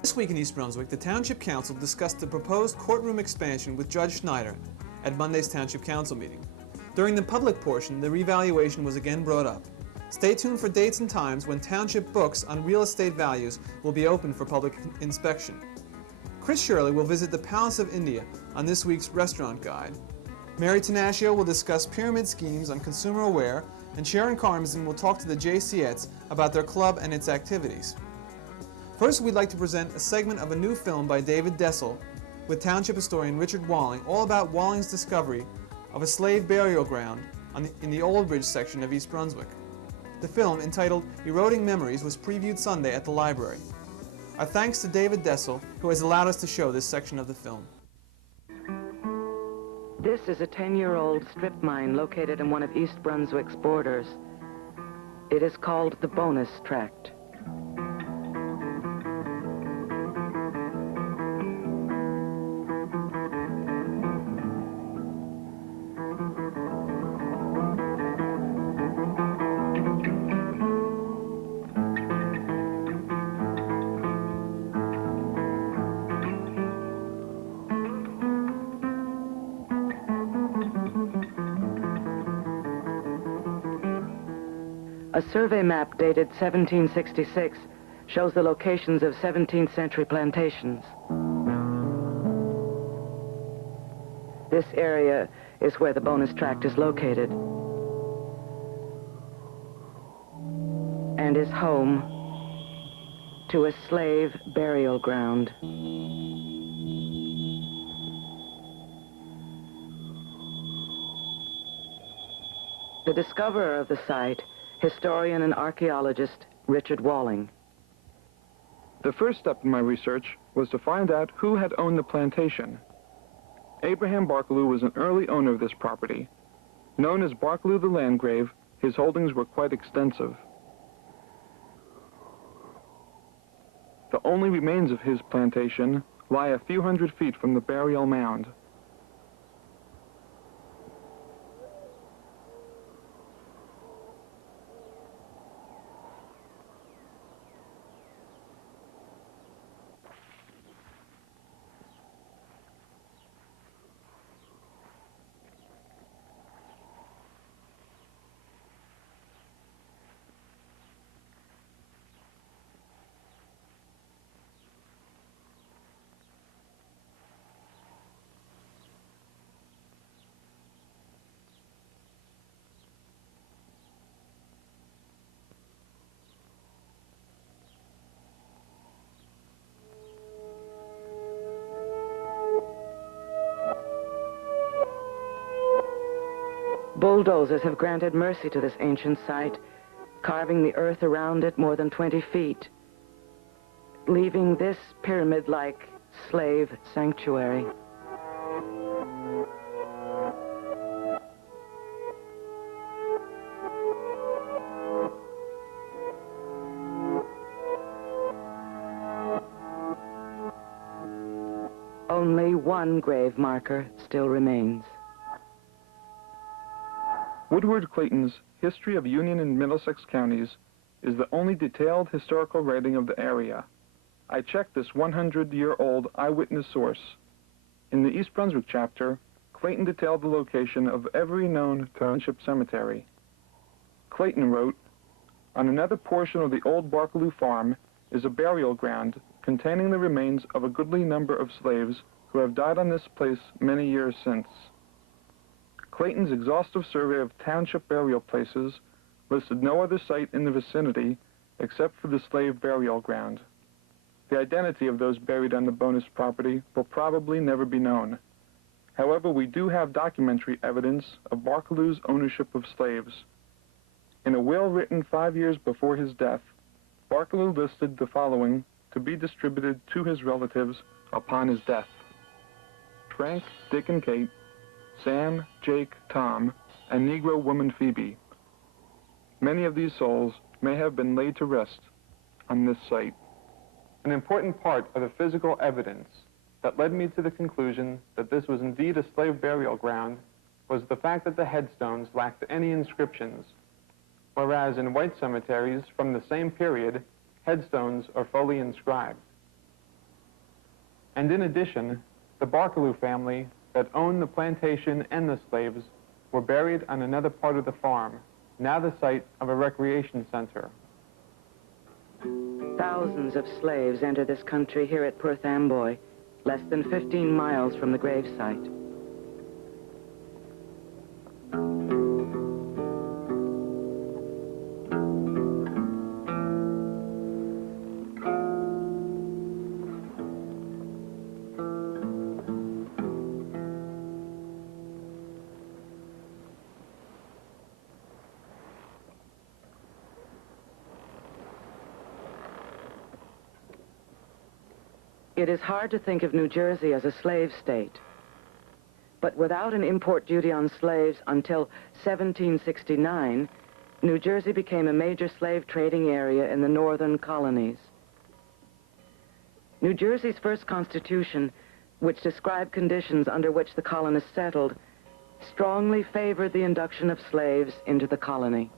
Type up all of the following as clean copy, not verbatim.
This week in East Brunswick, the Township Council discussed the proposed courtroom expansion with Judge Schneider at Monday's Township Council meeting. During the public portion, the revaluation was again brought up. Stay tuned for dates and times when Township books on real estate values will be open for public inspection. Chris Shirley will visit the Palace of India on this week's restaurant guide. Mary Tenaccio will discuss pyramid schemes on Consumer Aware, and Sharon Karmazin will talk to the Jaycee Ettes about their club and its activities. First, we'd like to present a segment of a new film by David Dessel with Township historian Richard Walling, all about Walling's discovery of a slave burial ground in the Old Bridge section of East Brunswick. The film, entitled Eroding Memories, was previewed Sunday at the library. Our thanks to David Dessel, who has allowed us to show this section of the film. This is a 10-year-old strip mine located in one of East Brunswick's borders. It is called the Bonus Tract. A survey map dated 1766 shows the locations of 17th century plantations. This area is where the bonus tract is located and is home to a slave burial ground. The discoverer of the site, historian and archaeologist Richard Walling. The first step in my research was to find out who had owned the plantation. Abraham Barkaloo was an early owner of this property. Known as Barkaloo the Landgrave, his holdings were quite extensive. The only remains of his plantation lie a few hundred feet from the burial mound. Bulldozers have granted mercy to this ancient site, carving the earth around it more than 20 feet, leaving this pyramid-like slave sanctuary. Only one grave marker still remains. Woodward Clayton's History of Union and Middlesex Counties is the only detailed historical writing of the area. I checked this 100-year-old eyewitness source. In the East Brunswick chapter, Clayton detailed the location of every known township cemetery. Clayton wrote, "On another portion of the old Barkaloo farm is a burial ground containing the remains of a goodly number of slaves who have died on this place many years since." Clayton's exhaustive survey of township burial places listed no other site in the vicinity except for the slave burial ground. The identity of those buried on the bonus property will probably never be known. However, we do have documentary evidence of Barkaloo's ownership of slaves. In a will written 5 years before his death, Barkaloo listed the following to be distributed to his relatives upon his death: Frank, Dick, and Kate, Sam, Jake, Tom, and Negro woman Phoebe. Many of these souls may have been laid to rest on this site. An important part of the physical evidence that led me to the conclusion that this was indeed a slave burial ground was the fact that the headstones lacked any inscriptions, whereas in white cemeteries from the same period, headstones are fully inscribed. And in addition, the Barkaloo family that owned the plantation and the slaves were buried on another part of the farm, now the site of a recreation center. Thousands of slaves enter this country here at Perth Amboy, less than 15 miles from the gravesite. It is hard to think of New Jersey as a slave state. But without an import duty on slaves until 1769, New Jersey became a major slave trading area in the northern colonies. New Jersey's first constitution, which described conditions under which the colonists settled, strongly favored the induction of slaves into the colony.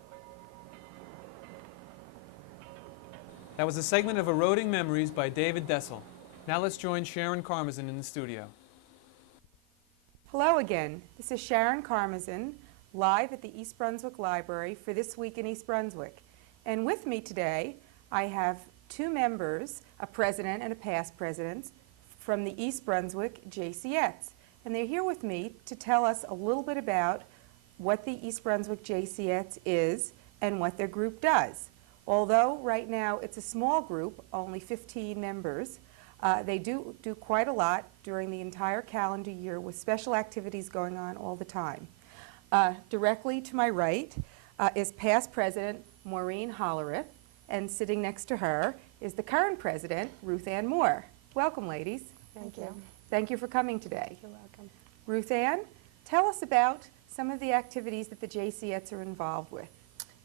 That was a segment of Eroding Memories by David Dessel. Now let's join Sharon Karmazin in the studio. Hello again. This is Sharon Karmazin, live at the East Brunswick Library for This Week in East Brunswick. And with me today, I have two members, a president and a past president, from the East Brunswick Jaycee Ettes. And they're here with me to tell us a little bit about what the East Brunswick Jaycee Ettes is and what their group does. Although right now it's a small group, only 15 members, they do quite a lot during the entire calendar year with special activities going on all the time. Directly to my right is past president Maureen Hollerith, and sitting next to her is the current president, Ruth Ann Moore. Welcome, ladies. Thank you. Thank you for coming today. You're welcome. Ruth Ann, tell us about some of the activities that the Jaycee Ettes are involved with.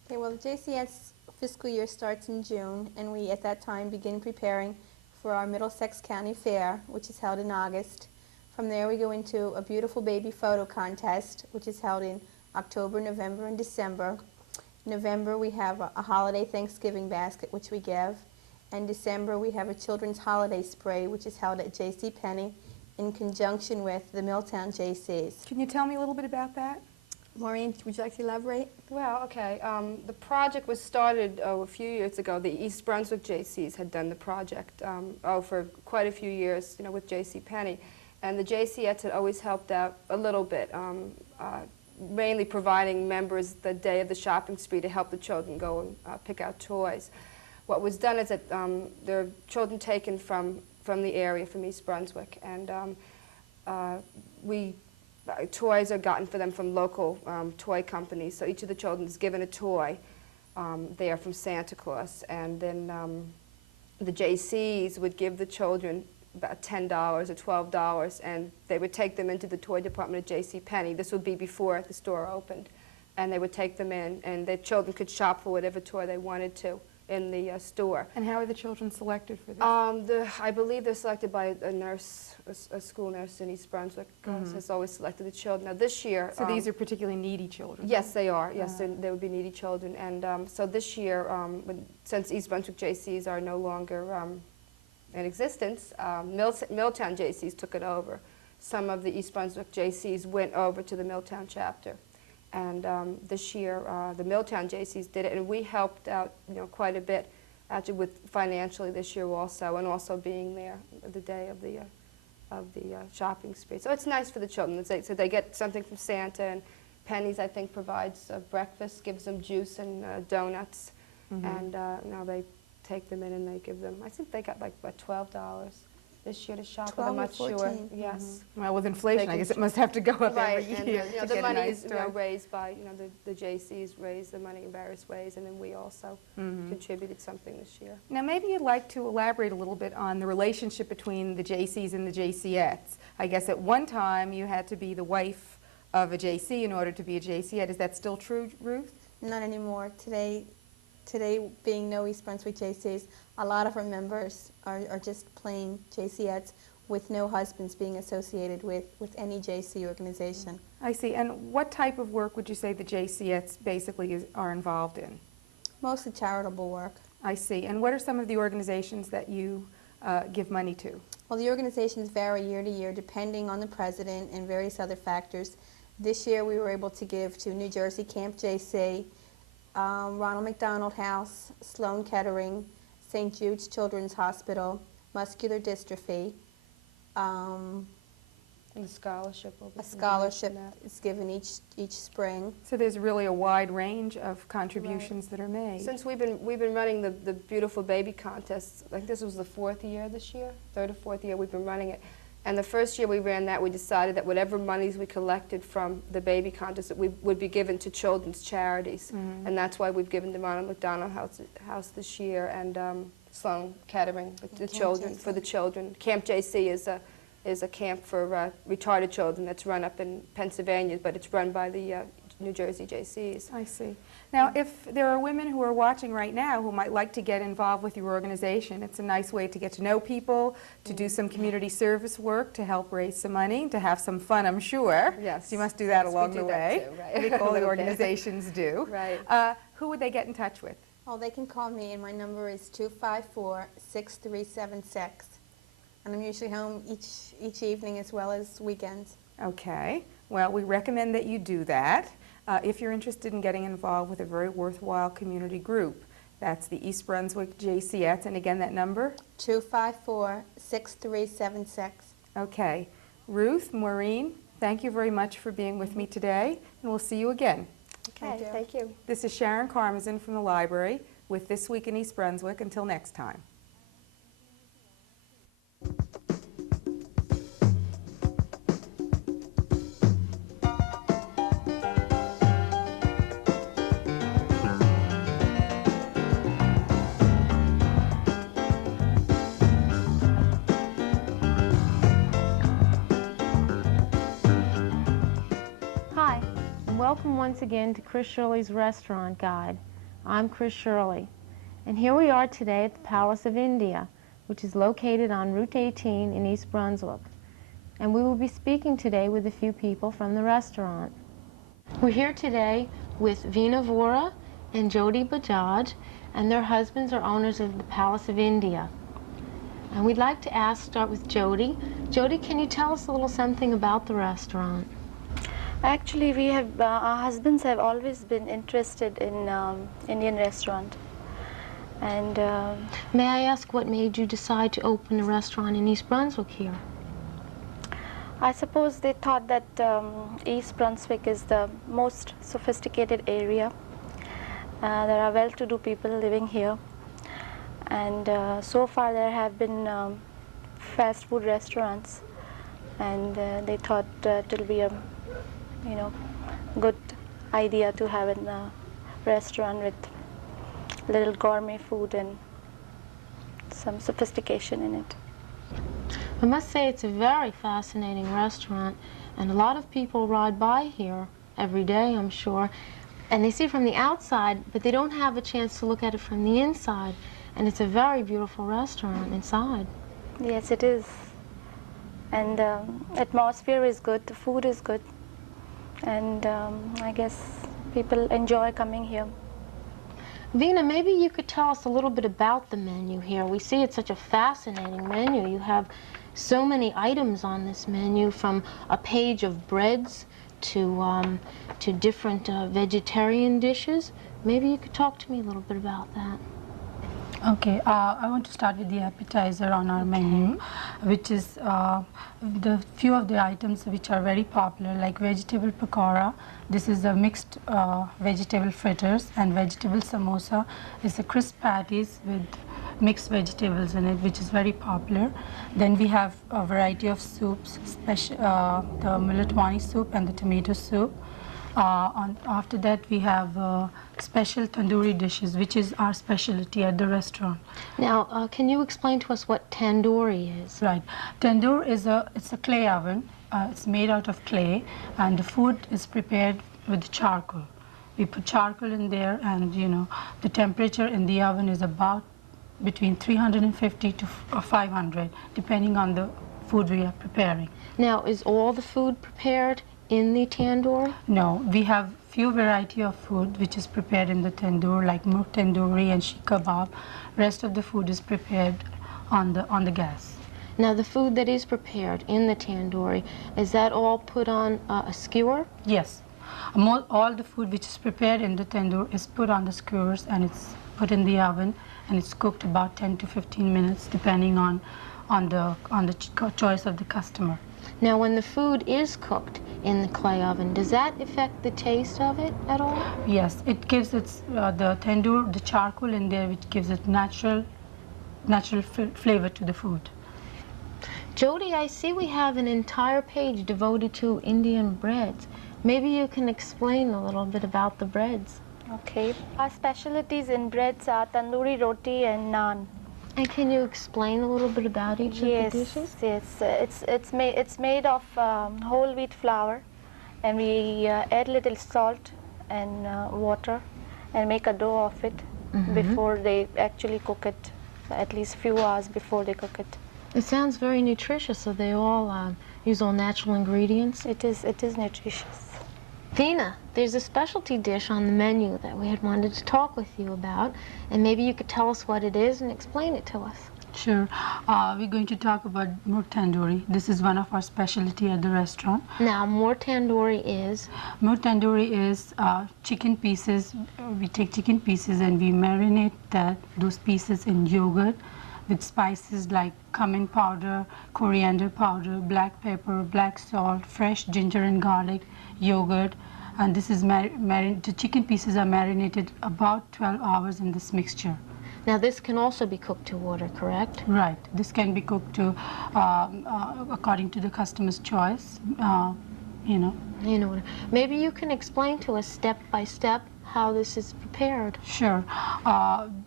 Okay, well, the Jaycee Ettes fiscal year starts in June, and we at that time begin preparing for our Middlesex County Fair, which is held in August. From there we go into a beautiful baby photo contest, which is held in October, November, and December. In November we have a holiday Thanksgiving basket, which we give. In December we have a children's holiday spray, which is held at J.C. Penney in conjunction with the Milltown Jaycees. Can you tell me a little bit about that? Maureen, would you like to elaborate? Well, okay. The project was started a few years ago. The East Brunswick Jaycees had done the project for quite a few years, with J.C. Penney. And the Jaycee Ettes had always helped out a little bit, mainly providing members the day of the shopping spree to help the children go and pick out toys. What was done is that there are children taken from the area, from East Brunswick, and toys are gotten for them from local toy companies. So each of the children is given a toy. They are from Santa Claus. And then the Jaycees would give the children about $10 or $12, and they would take them into the toy department at J.C. Penney. This would be before the store opened. And they would take them in, and the children could shop for whatever toy they wanted to in the store. And how are the children selected for this? I believe they're selected by a nurse, a school nurse in East Brunswick has always selected the children. Now this year... So these are particularly needy children? Yes, they are. Yes, they would be needy children. And so this year, since East Brunswick Jaycees are no longer in existence, Milltown Jaycees took it over. Some of the East Brunswick Jaycees went over to the Milltown chapter. And this year, the Milltown Jaycees did it, and we helped out, quite a bit, actually, with financially this year also, and also being there the day of the shopping spree. So it's nice for the children. So they get something from Santa, and Penny's, I think, provides breakfast, gives them juice and donuts, and now they take them in and they give them. I think they got like about $12 this year to shop. I'm not sure. Yes. Well, with inflation, I guess it must have to go up every year. And, the money is raised by, the Jaycees raise the money in various ways, and then we also contributed something this year. Now, maybe you'd like to elaborate a little bit on the relationship between the Jaycees and the Jaycee Ettes. I guess at one time you had to be the wife of a Jaycee in order to be a Jaycee Ette. Is that still true, Ruth? Not anymore. Today being no East Brunswick Jaycees, a lot of our members are just plain Jaycee Ettes with no husbands being associated with any Jaycee organization. I see. And what type of work would you say the Jaycee Ettes basically are involved in? Mostly charitable work. I see. And what are some of the organizations that you give money to? Well, the organizations vary year to year depending on the president and various other factors. This year we were able to give to New Jersey Camp Jaycee, Ronald McDonald House, Sloan Kettering, St. Jude's Children's Hospital, Muscular Dystrophy. And the scholarship will be A scholarship is given each spring. So there's really a wide range of contributions that are made. Since we've been running the beautiful baby contests, like this was the 4th year this year, 3rd or 4th year we've been running it. And the first year we ran that, we decided that whatever monies we collected from the baby contest that would be given to children's charities. Mm-hmm. And that's why we've given the Ronald McDonald House this year, and Sloan Kettering the children, for the children. Camp Jaycee is a camp for retarded children that's run up in Pennsylvania, but it's run by the New Jersey Jaycees. I see. Now, if there are women who are watching right now who might like to get involved with your organization, it's a nice way to get to know people, to do some community service work, to help raise some money, to have some fun, I'm sure. Yes. So you must do that Yes, along we the do that way. too, right. I think all A the little bit. organizations do. Right. Who would they get in touch with? Well, they can call me, and my number is 254-6376. And I'm usually home each evening as well as weekends. Okay. Well, we recommend that you do that if you're interested in getting involved with a very worthwhile community group. That's the East Brunswick Jaycee Ettes, and again, that number? 254-6376. Okay. Ruth, Maureen, thank you very much for being with me today, and we'll see you again. Okay, thank you. This is Sharon Karmazin from the library with This Week in East Brunswick. Until next time. Hi, and welcome once again to Chris Shirley's Restaurant Guide. I'm Chris Shirley, and here we are today at the Palace of India, which is located on Route 18 in East Brunswick. And we will be speaking today with a few people from the restaurant. We're here today with Veena Vora and Jody Bajaj, and their husbands are owners of the Palace of India. And we'd like to start with Jody. Jody, can you tell us a little something about the restaurant? Actually, we have our husbands have always been interested in Indian restaurant, and May I ask what made you decide to open a restaurant in East Brunswick here? I suppose they thought that East Brunswick is the most sophisticated area. There are well-to-do people living here, and so far there have been fast food restaurants, and they thought it will be a good idea to have a restaurant with little gourmet food and some sophistication in it. I must say it's a very fascinating restaurant, and a lot of people ride by here every day, I'm sure, and they see it from the outside, but they don't have a chance to look at it from the inside, and it's a very beautiful restaurant inside. Yes, it is. And atmosphere is good, the food is good, and I guess people enjoy coming here. Veena, maybe you could tell us a little bit about the menu here. We see it's such a fascinating menu. You have so many items on this menu, from a page of breads to different vegetarian dishes. Maybe you could talk to me a little bit about that. Okay, I want to start with the appetizer on our menu, which is the few of the items which are very popular, like vegetable pakora. This is a mixed vegetable fritters, and vegetable samosa is a crisp patties with mixed vegetables in it, which is very popular. Then we have a variety of soups, the Milletwani soup and the tomato soup. After that, we have special tandoori dishes, which is our specialty at the restaurant. Now, can you explain to us what tandoori is? Right. Tandoor is it's a clay oven. It's made out of clay, and the food is prepared with charcoal. We put charcoal in there, and the temperature in the oven is about between 350 to 500, depending on the food we are preparing. Now, is all the food prepared in the tandoor? No, we have few variety of food which is prepared in the tandoor, like murg tandoori and sheikh kebab. Rest of the food is prepared on the gas. Now, the food that is prepared in the tandoori, is that all put on a skewer? Yes. All the food which is prepared in the tandoor is put on the skewers and it's put in the oven and it's cooked about 10 to 15 minutes depending on the choice of the customer. Now, when the food is cooked in the clay oven, does that affect the taste of it at all? Yes, it gives the tandoor, the charcoal in there, which gives it natural flavor to the food. Jody, I see we have an entire page devoted to Indian breads. Maybe you can explain a little bit about the breads. Okay. Our specialties in breads are tandoori roti and naan. And can you explain a little bit about each of the dishes? Yes. It's made of whole wheat flour, and we add little salt and water, and make a dough of it before they actually cook it. At least few hours before they cook it. It sounds very nutritious. So they all use all natural ingredients. It is nutritious. Veena, there's a specialty dish on the menu that we had wanted to talk with you about, and maybe you could tell us what it is and explain it to us. Sure. We're going to talk about more tandoori. This is one of our specialty at the restaurant. Now, more tandoori is? More tandoori is chicken pieces. We take chicken pieces and we marinate those pieces in yogurt with spices like cumin powder, coriander powder, black pepper, black salt, fresh ginger and garlic, yogurt, and this is the chicken pieces are marinated about 12 hours in this mixture. Now, this can also be cooked to order, correct? Right. This can be cooked to according to the customer's choice. Maybe you can explain to us step by step how this is prepared. Sure.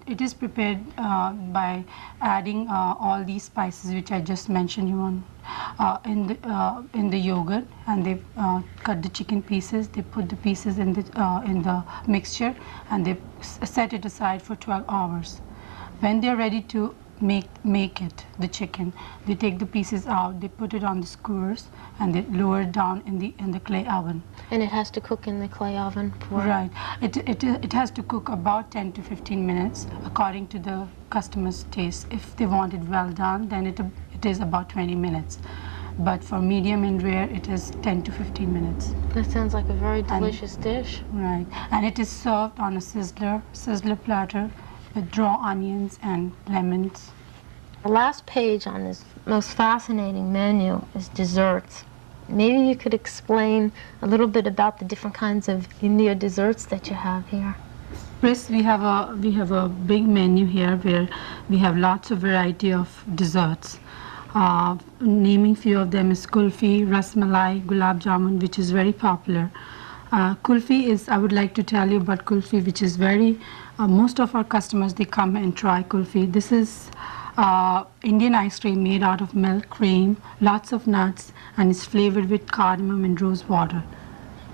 It is prepared by adding all these spices which I just mentioned you in the yogurt, and they cut the chicken pieces. They put the pieces in the mixture, and they set it aside for 12 hours. When they're ready to make it, the chicken, they take the pieces out, they put it on the skewers, and they lower it down in the clay oven. And it has to cook in the clay oven for? Right. It has to cook about 10 to 15 minutes according to the customer's taste. If they want it well done, then it is about 20 minutes. But for medium and rare, it is 10 to 15 minutes. That sounds like a very delicious dish. Right. And it is served on a sizzler platter with raw onions and lemons. The last page on this most fascinating menu is desserts. Maybe you could explain a little bit about the different kinds of India desserts that you have here. Chris, we have a big menu here where we have lots of variety of desserts. Naming few of them is kulfi, rasmalai, gulab jamun, which is very popular. Kulfi is, I would like to tell you about kulfi, which is very, most of our customers, they come and try kulfi. This is Indian ice cream made out of milk, cream, lots of nuts, and it's flavored with cardamom and rose water.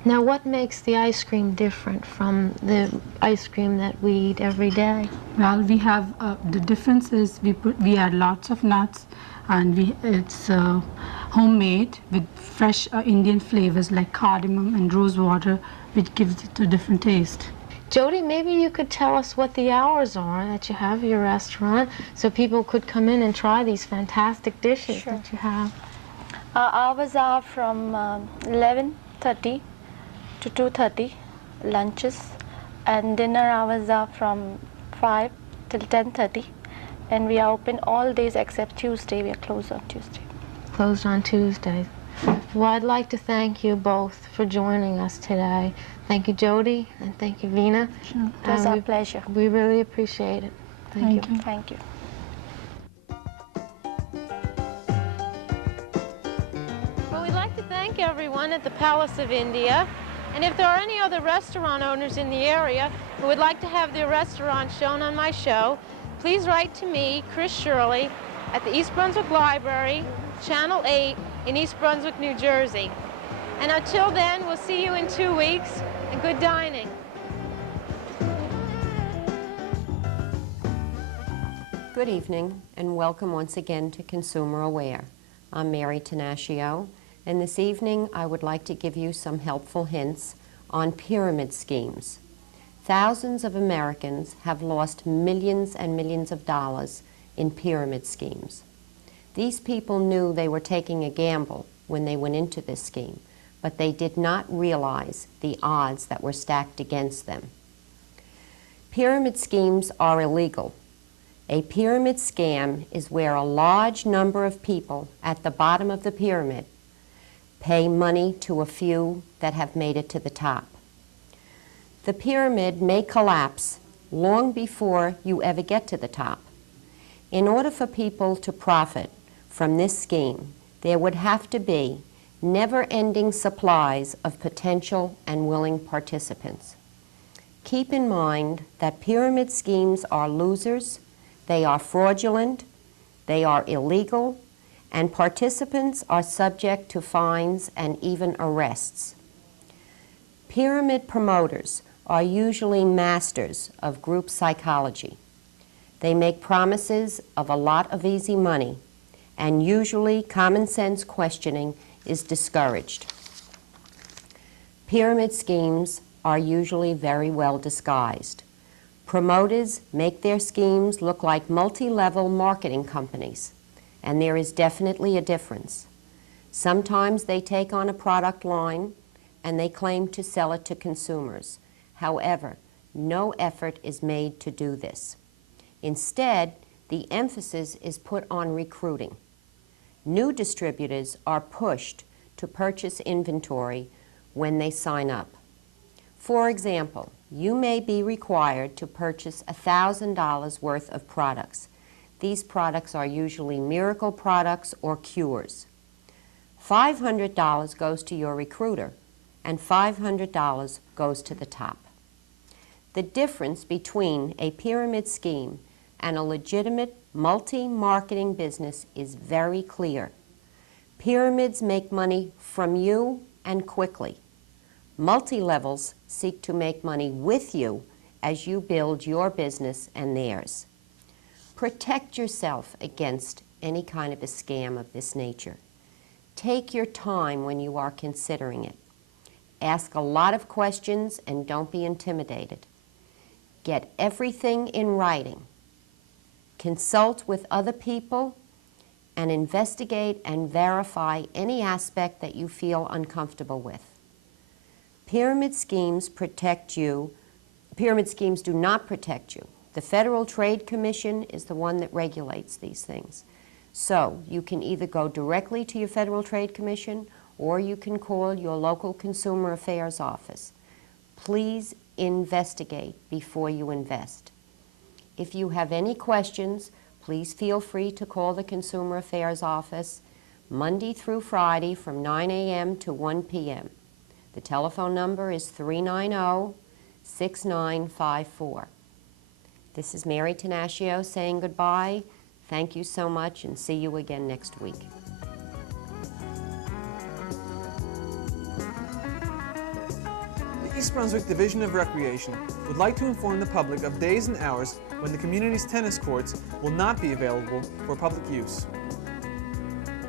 Now, what makes the ice cream different from the ice cream that we eat every day? Well, we have, the difference is we add lots of nuts, and it's homemade with fresh Indian flavors like cardamom and rose water, which gives it a different taste. Jody, maybe you could tell us what the hours are that you have at your restaurant so people could come in and try these fantastic dishes that you have. Hours are from 11:30 to 2:30, lunches, and dinner hours are from 5 till 10:30, and we are open all days except Tuesday. We are closed on Tuesday. Closed on Tuesdays. Well, I'd like to thank you both for joining us today. Thank you, Jody, and thank you, Veena. Sure. It was our pleasure. We really appreciate it. Thank you. Thank you. Well, we'd like to thank everyone at the Palace of India. And if there are any other restaurant owners in the area who would like to have their restaurant shown on my show, please write to me, Chris Shirley, at the East Brunswick Library, Channel 8 in East Brunswick, New Jersey. And until then, we'll see you in 2 weeks, and good dining. Good evening, and welcome once again to Consumer Aware. I'm Mary Tenaccio, and this evening I would like to give you some helpful hints on pyramid schemes. Thousands of Americans have lost millions and millions of dollars in pyramid schemes. These people knew they were taking a gamble when they went into this scheme, but they did not realize the odds that were stacked against them. Pyramid schemes are illegal. A pyramid scam is where a large number of people at the bottom of the pyramid pay money to a few that have made it to the top. The pyramid may collapse long before you ever get to the top. In order for people to profit from this scheme, there would have to be never-ending supplies of potential and willing participants. Keep in mind that pyramid schemes are losers, they are fraudulent, they are illegal, and participants are subject to fines and even arrests. Pyramid promoters are usually masters of group psychology. They make promises of a lot of easy money, and usually common sense questioning is discouraged. Pyramid schemes are usually very well disguised. Promoters make their schemes look like multi-level marketing companies, and there is definitely a difference. Sometimes they take on a product line and they claim to sell it to consumers. However, no effort is made to do this. Instead, the emphasis is put on recruiting. New distributors are pushed to purchase inventory when they sign up. For example, you may be required to purchase $1,000 worth of products. These products are usually miracle products or cures. $500 goes to your recruiter, and $500 goes to the top. The difference between a pyramid scheme and a legitimate multi-marketing business is very clear. Pyramids make money from you and quickly. Multi-levels seek to make money with you as you build your business and theirs. Protect yourself against any kind of a scam of this nature. Take your time when you are considering it. Ask a lot of questions and don't be intimidated. Get everything in writing. Consult with other people and investigate and verify any aspect that you feel uncomfortable with. Pyramid schemes protect you. Pyramid schemes do not protect you. The Federal Trade Commission is the one that regulates these things. So you can either go directly to your Federal Trade Commission or you can call your local Consumer Affairs office. Please investigate before you invest. If you have any questions, please feel free to call the Consumer Affairs office Monday through Friday from 9 a.m. to 1 p.m. The telephone number is 390-6954. This is Mary Tenaccio saying goodbye. Thank you so much and see you again next week. The East Brunswick Division of Recreation would like to inform the public of days and hours when the community's tennis courts will not be available for public use.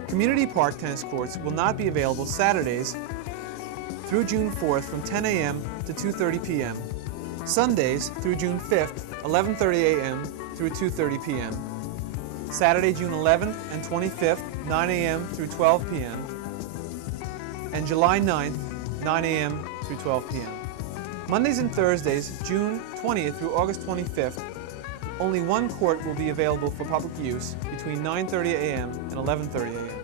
Community Park tennis courts will not be available Saturdays through June 4th from 10 a.m. to 2:30 p.m. Sundays through June 5th, 11:30 a.m. through 2:30 p.m. Saturday, June 11th and 25th, 9 a.m. through 12 p.m. and July 9th, 9 a.m. through 12 p.m. Mondays and Thursdays, June 20th through August 25th, only one court will be available for public use between 9:30 a.m. and 11:30 a.m.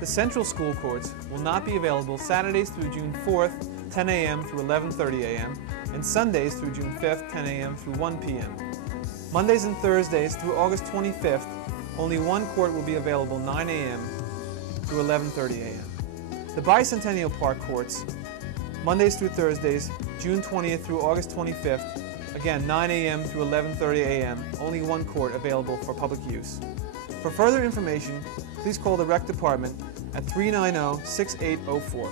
The Central School courts will not be available Saturdays through June 4th, 10 a.m. through 11:30 a.m., and Sundays through June 5th, 10 a.m. through 1 p.m. Mondays and Thursdays through August 25th, only one court will be available 9 a.m. through 11:30 a.m. The Bicentennial Park courts, Mondays through Thursdays, June 20th through August 25th, again 9 a.m. through 11:30 a.m., only one court available for public use. For further information, please call the Rec Department at 390-6804.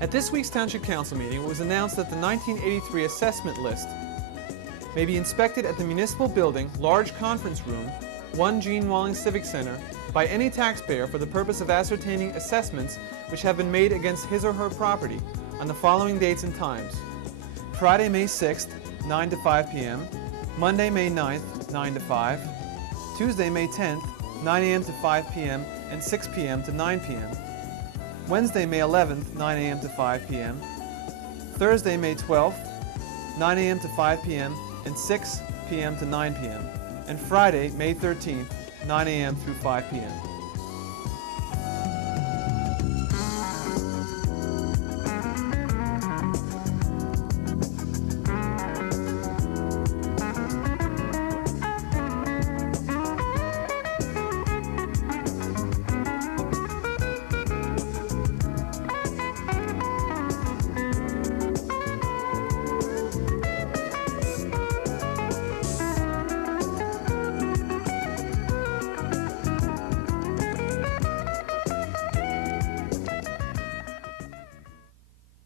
At this week's Township Council meeting, it was announced that the 1983 assessment list may be inspected at the Municipal Building, Large Conference Room, 1 Gene Walling Civic Center, by any taxpayer for the purpose of ascertaining assessments which have been made against his or her property on the following dates and times: Friday, May 6th, 9 to 5 p.m., Monday, May 9th, 9 to 5. Tuesday, May 10th, 9 a.m. to 5 p.m. and 6 p.m. to 9 p.m. Wednesday, May 11th, 9 a.m. to 5 p.m. Thursday, May 12th, 9 a.m. to 5 p.m. and 6 p.m. to 9 p.m. And Friday, May 13th, 9 a.m. through 5 p.m.